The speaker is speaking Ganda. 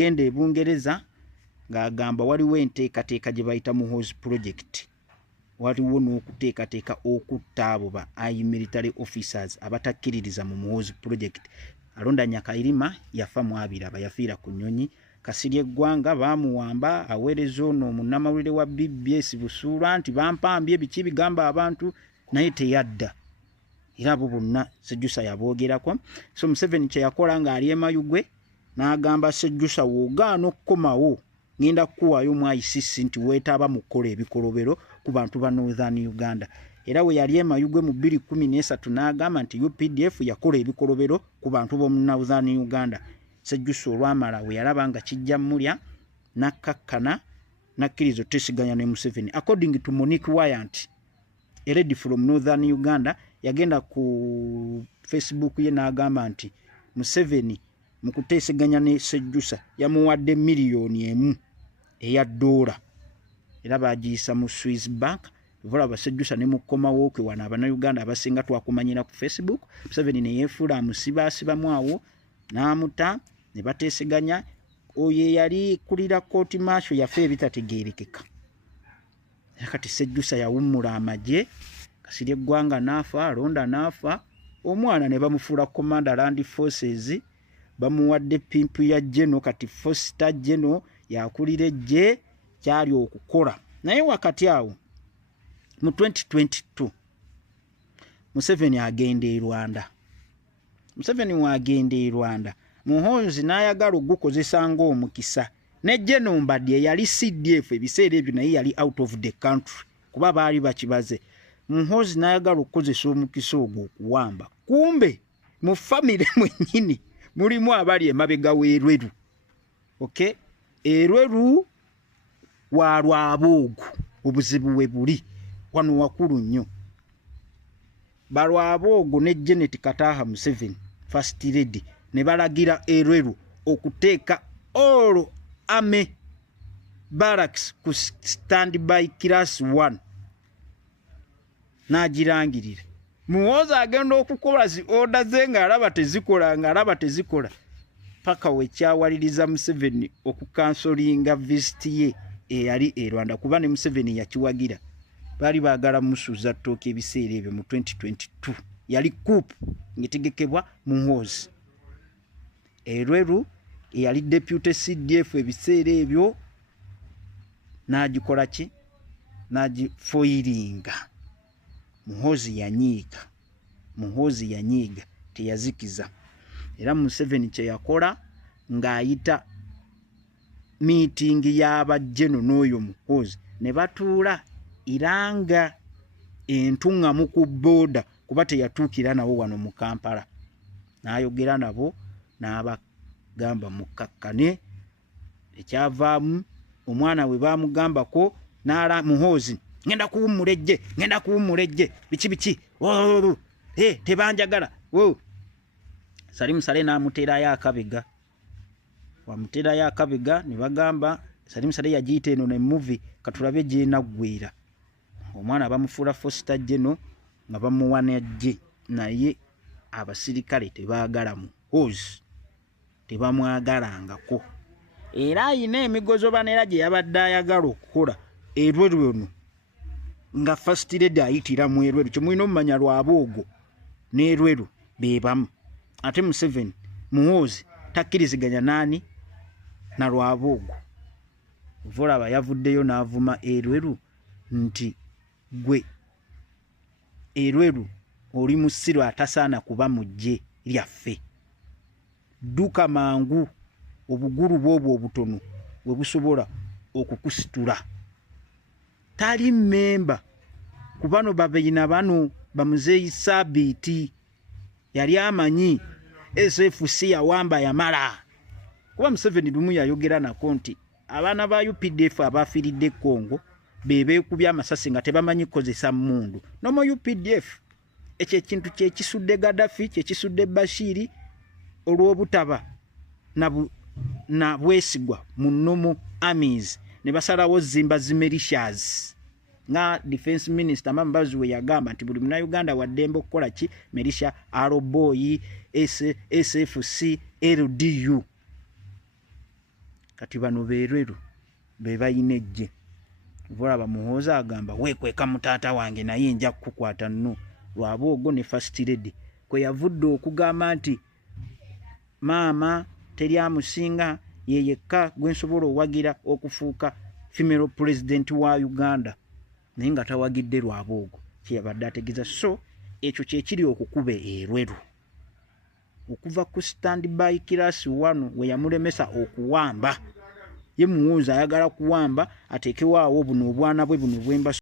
gende e Bungereza ng'agamba waliwo enteekateeka gye bayita Muhoozi Project. Waliwo n'okuteekateeka okutta abo ba military officers abatakkiririza mu Muhoozi Project. Alonda Nyakairima yafa mu Abiraba, yafiira ku Nnyonyi. Kasirye Gwanga baamuwamba aweereza ono munnamawulire wa BBS Busuulwa nti bampambye biki bigamba abantu naye teyadda. Era abo bonna Sejjusa yaboogerako. So Museveni kye yakola ng'ali e Mayugwe n'agamba Sejjusa woogaana okukomawo ngenda kukuwaayo mu ICC nti weetaaba mu kukola ebikolobero ku bantu ba Northern Uganda. Era we yali e Mayugwe mu 2013 n'agamba nti UPDF yakola ebikolobero ku bantu b'omu Northern Uganda. Sejjusa olwamala we yalaba nga kijja mulya n'akkakkana n'akkiriza tesiganya ne Museveni. According to Monique Wyant, a lady from Northern Uganda, yagenda ku Facebook ye n'agamba nti Museveni mu kuteeseganya ne Sejjusa yamuwadde $1,000,000 eya $. Era baagiyisa mu Swiss Bank. Volaba Sejjusa ne mukomawo kwe wana Abannayuganda abasinga twakumanyira ku Facebook. Museveni ne yeefuula amusibaasibamu awo n'amuta ne bateeseganya. Oyo yali kulira kooti maasho yafe ebitategeerekeka. Kati Sejjusa yawummula amagye. Kasirye Gwanga n'afa, Alonda n'afa. Omwana ne bamufuula Commander Land Forces. Bamuwadde pimpu ya General, kati Foster General yakulira eggye kyali okukola. Naye wakati awo mu 2022 Museveni agenda e Rwanda. Museveni wagenda e Rwanda, Muhoozi n'ayagala ogukozesa ng'omukisa. Ne General Mbadde yali CDF ebiseera ebyo naye yali out of the country kuba baali bakibaze. Muhoozi n'ayagala okukozesa omukisa ogwo okuwamba. Kumbe mu family mwennyini mulimu abali emabega w'Erweru. Okay? Erweru wa Lwaboogo obuzibu we buli wano wakulu nnyo. Balwaboogo ne Janet Kataha Museveni First Lady ne balagira Erweru okuteeka all army barracks ku standby class 1 n'agirangirira. Muhoozi agenda okukola zi order ze ng'alaba tezikola paka we kyawaliriza Museveni okukansolinga visit ye eyali e Rwanda kuba ne Museveni yakiwagira. Baali baagala musuuza ttooka ebiseera ebyo mu 2022. Yali coup ngetegekebwa Muhoozi. Erweru eyali deputy CDF ebiseera ebyo n'agikola ki? N'agifoiringa. Muhoozi yanyiiga teyazikiza. Era Museveni kye yakola ng'ayita meeting y'abajjeno n'oyo Muhoozi ne batuula Iranga entungamu ku boda kuba teyatuukira nabo wano mu Kampala. N'ayogera nabo n'abagamba mukkakkane. Ekyavaamu omwana we baamugambako Muhoozi ngenda kuwummula ejje biki tebanjagala. Salim Saleh n'amuteerayo akabega. Wamuteerayo akabega ne bagamba Salim Saleh yagiyita eno ne movie katulabe gy'enaggweera. Omwana bamufuula Foster General nga bamuwana ejje naye abasirikale tebaagala Muhoozi, tebamwagalangako. Era ayina emigozobanera gye yabadde ayagala okukola Erweru ono nga First Lady ayitira mu Erweru. Kye mulina omumanya Lwaboogo n'Erweru be bamu. Ate Museveni Muhoozi takkiriziganya nani na Lwaboogo. Volaba yavuddeyo n'avuma Erweru nti gwe Erweru oli musiro atasaana kuba mujje lyaffe. Dduka mangu obugulu bwobwo obutono we busobola okukusitula. Tali memba kubano babeina bano bamuzeeyi Sabiti yali amanyi SFC yawamba yamala. Kuba Museveni lumu yayogera nako nti abaana ba UPDF abafiiridde Congo bebeekubya amasasi nga tebamanyi kukozesa mmundu. No mu UPDF ekyo ekintu kye kisudde Gaddafi, kye kisudde Bashir olw'obutaba na bwesigwa mu nomo armies ne basalawo zimba militias nga defense minister Mambazi we yagamba nti buli Munnayuganda waddembe okukola ki militia Aroboyi SFC LDU. kati bano beerweru be bayina ejje. Olaba Muhoozi agamba weekweka mutaata wange naye nja kukukwata nno. Lwaboogo ne First Lady kwe yavudde okugamba nti maama teri amusinga ye yekka gwe nsobola owagira okufuuka female president wa Uganda, naye nga tawagidde Lwaboogo kyeyabadde ategeeza. So ekyo kyekiri okukuba erweru okuva ku standby class 1 we yamulemesa okuwamba. Ye Muhoozi ayagala kuwamba ateekewaawo buno obwana bwe buno bwemba